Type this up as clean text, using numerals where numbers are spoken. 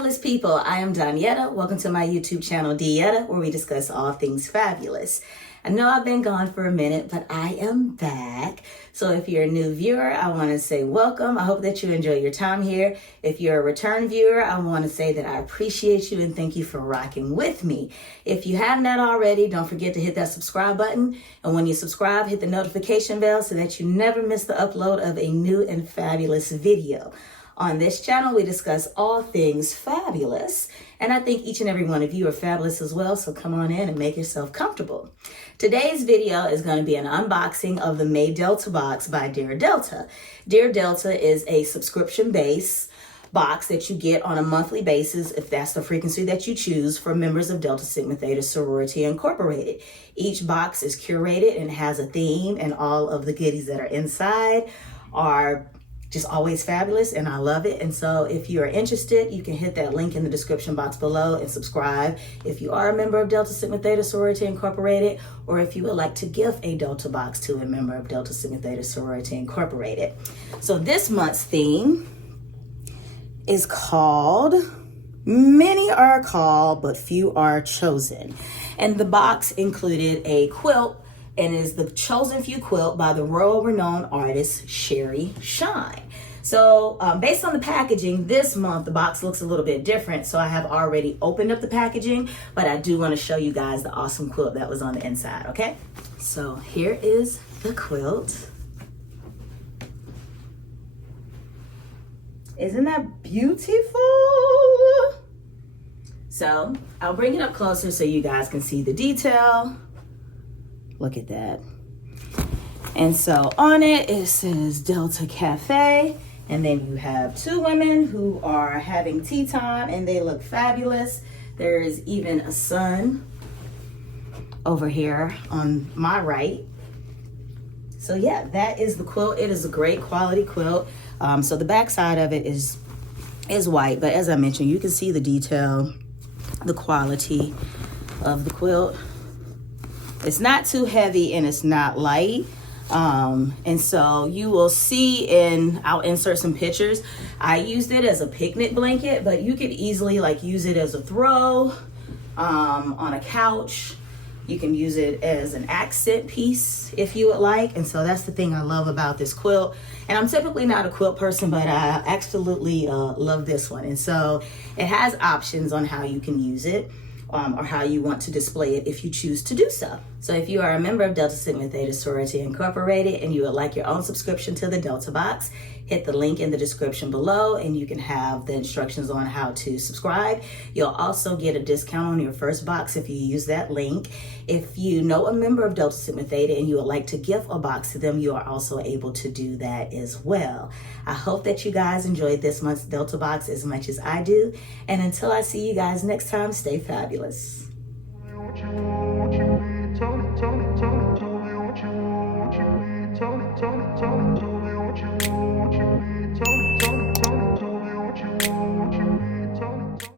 Fabulous people, I am Donietta. Welcome to my YouTube channel, Dietta, where we discuss all things fabulous. I know I've been gone for a minute, but I am back. So if you're a new viewer, I want to say welcome. I hope that you enjoy your time here. If you're a return viewer, I want to say that I appreciate you and thank you for rocking with me. If you haven't that already, don't forget to hit that subscribe button. And when you subscribe, hit the notification bell so that you never miss the upload of a new and fabulous video. On this channel, we discuss all things fabulous, and I think each and every one of you are fabulous as well, so come on in and make yourself comfortable. Today's video is going to be an unboxing of the May Delta box by Dear Delta. Dear Delta is a subscription-based box that you get on a monthly basis, if that's the frequency that you choose, for members of Delta Sigma Theta Sorority Incorporated. Each box is curated and has a theme, and all of the goodies that are inside are just always fabulous, and I love it. And so if you are interested, you can hit that link in the description box below and subscribe if you are a member of Delta Sigma Theta Sorority Incorporated, or if you would like to give a Delta box to a member of Delta Sigma Theta Sorority Incorporated. So this month's theme is called Many Are Called, But Few Are Chosen. And the box included a quilt, and is the Chosen Few quilt by the world-renowned artist Sherry Shine. So based on the packaging, this month the box looks a little bit different, so I have already opened up the packaging, but I do want to show you guys the awesome quilt that was on the inside, okay? So here is the quilt. Isn't that beautiful? So I'll bring it up closer so you guys can see the detail. Look at that. And so on it, it says Delta Cafe. And then you have two women who are having tea time and they look fabulous. There is even a sun over here on my right. So yeah, that is the quilt. It is a great quality quilt. So the back side of it is white, but as I mentioned, you can see the detail, the quality of the quilt. It's not too heavy and it's not light. And so you will see I'll insert some pictures. I used it as a picnic blanket, but you could easily use it as a throw on a couch. You can use it as an accent piece if you would like. And so that's the thing I love about this quilt. And I'm typically not a quilt person, but I absolutely love this one. And so it has options on how you can use it. Or how you want to display it if you choose to do so. So if you are a member of Delta Sigma Theta Sorority Incorporated and you would like your own subscription to the Delta box, hit the link in the description below and you can have the instructions on how to subscribe. You'll also get a discount on your first box if you use that link. If you know a member of Delta Sigma Theta and you would like to give a box to them, you are also able to do that as well. I hope that you guys enjoyed this month's Delta box as much as I do. And until I see you guys next time, stay fabulous.